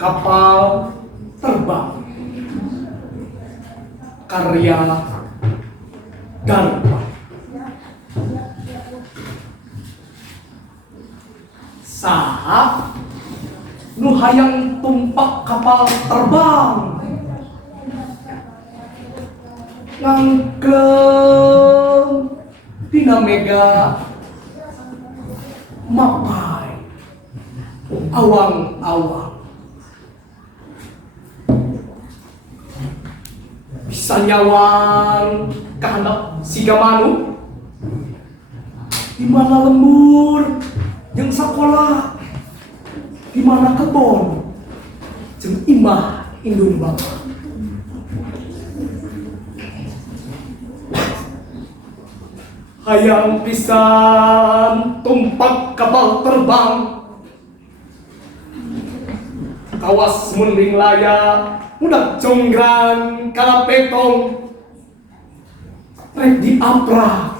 Kapal terbang karya Darpa. Saat nu hayang tumpak kapal terbang ngangkleng dina mega mapai awang-awang. Bisa nyawang kahandap siga manu di mana lembur jeung sakola, di mana kebon jeung imah indung bapak. Hayang pisan tumpak kapal terbang kawas munding laya udah conggrang kalapetong rek diapra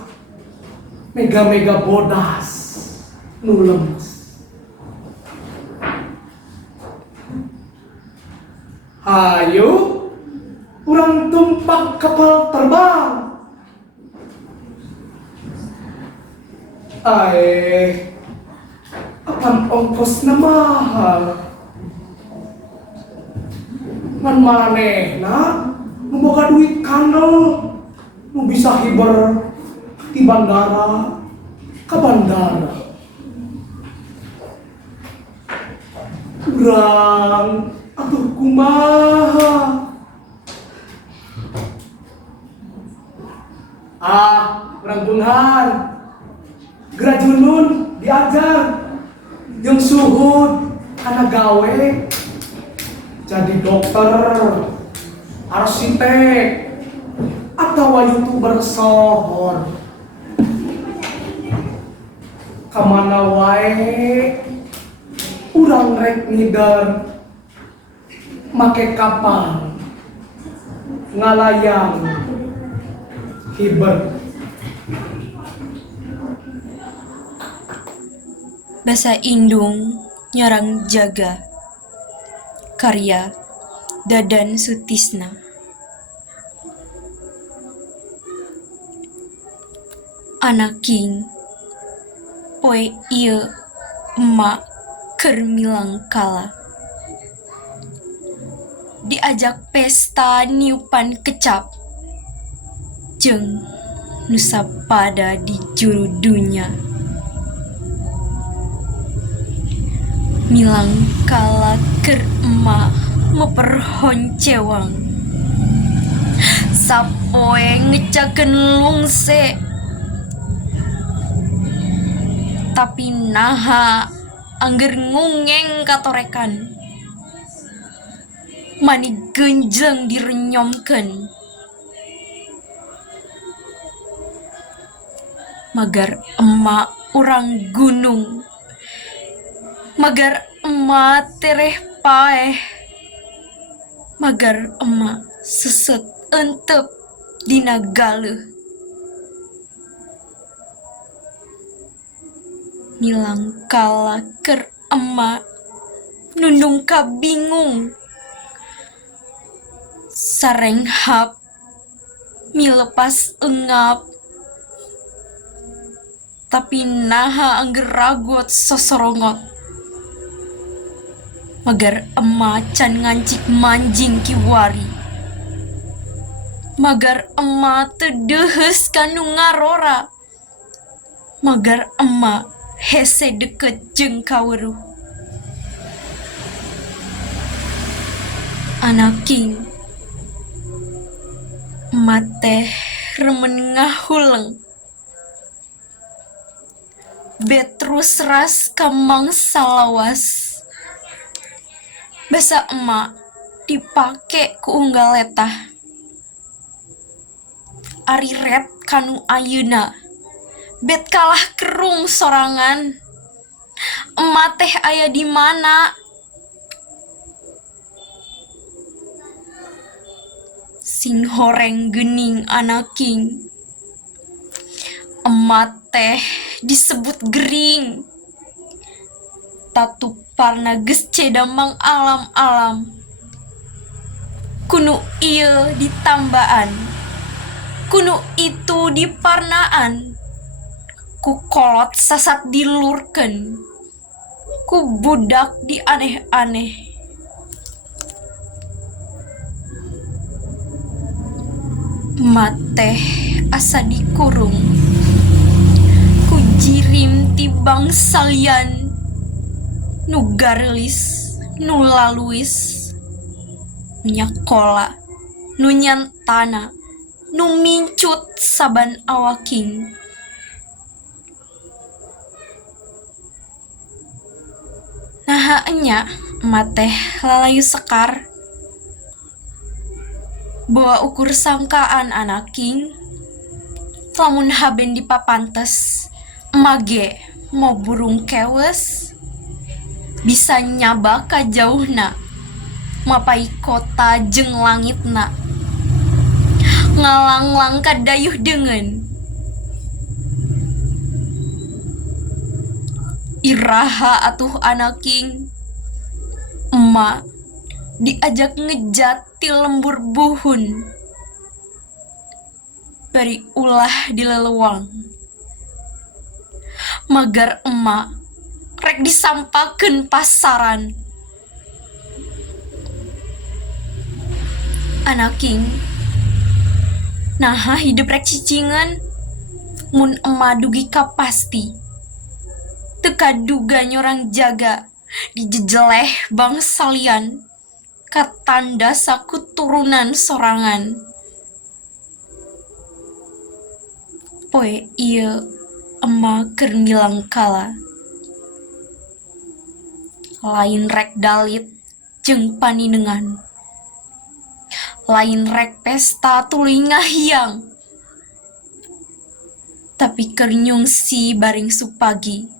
mega-mega bodas nu lemes. Hayu urang tumpak kapal terbang. Apan ongkos na mahal. Ngan manehna nu boga duit kandel nu bisa hiber di bandara ke bandara. Urang atuh kumaha? Urang Bunghar Grajunun diajar jeung suhud kana gawe jadi dokter, arsitek, atau YouTuber sohor. Kamana wae urang rek ngider make kapal ngalayang hiber. Basa Indung Nyarang Jaga karya Dadan Sutisna. Anak king poe ieu emak keur milang kala diajak pesta niupan kecap jeung nusa pada di juru dunya. Milang kala keur emak meperhoncewang sapoe ngecakeun lungse tapi naha angger ngungeng katorekan mani genjleng direnyomkeun magar emak urang gunung magar emak tereh paeh magar emak seset entep dina galeuh. Milang kala keur emak nundung kabingung sarenghap milepas engap tapi naha angger ragot sosorongot magar emak can ngancik manjing kiwari magar emak teu deuheus kanu ngarora magar emak hese deket jeung kawruh. Anak king emak teh remen ngahuleng bet terus ras ka mangsa lawas basa emak dipake ku unggal etah ari ret kanu ayeuna bet kalah kerung sorangan emak teh aya di mana sing horeng geuning anak king emak teh disebut gering tatuparna geus cedamang alam-alam. Kunu ieu ditambaan, kunu itu diparnaan, ku kolot sasat dilurkeun, ku budak di aneh-aneh. Mateh asa dikurung, ku jirim ti bangsalian, nu gareulis, nu laluis, nu nyakola, nu nyantana, nu mincut saban awaking. Naha enya mateh lalayu sekar, bawa ukur sangkaan anaking, lamun haben dipapantes, emage mau burung kewes, bisa nyaba ka jauhna, mapai kota jeung langitna, ngalanglang ka dayuh deungeun. Iraha atuh anaking, emak diajak ngejat ti lembur buhun, bari ulah di lelewang. Magar emak rek disampakeun pasaran. Anaking, naha hidup rek cicingan, mun emak dugi ka pasti. Teu kaduga nyorang jaga dijejeleh bangsalian, katanda sakuturunan sorangan. Poe ieu emak keur ngilang kala, lain rek dalit jeung paninengan, lain rek pesta tuluy ngahiang, tapi keur nyungsi baring supagi,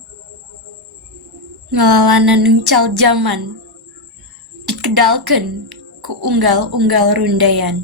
ngalalana nungcal jaman, dikedalkeun ku unggal-unggal rundayan.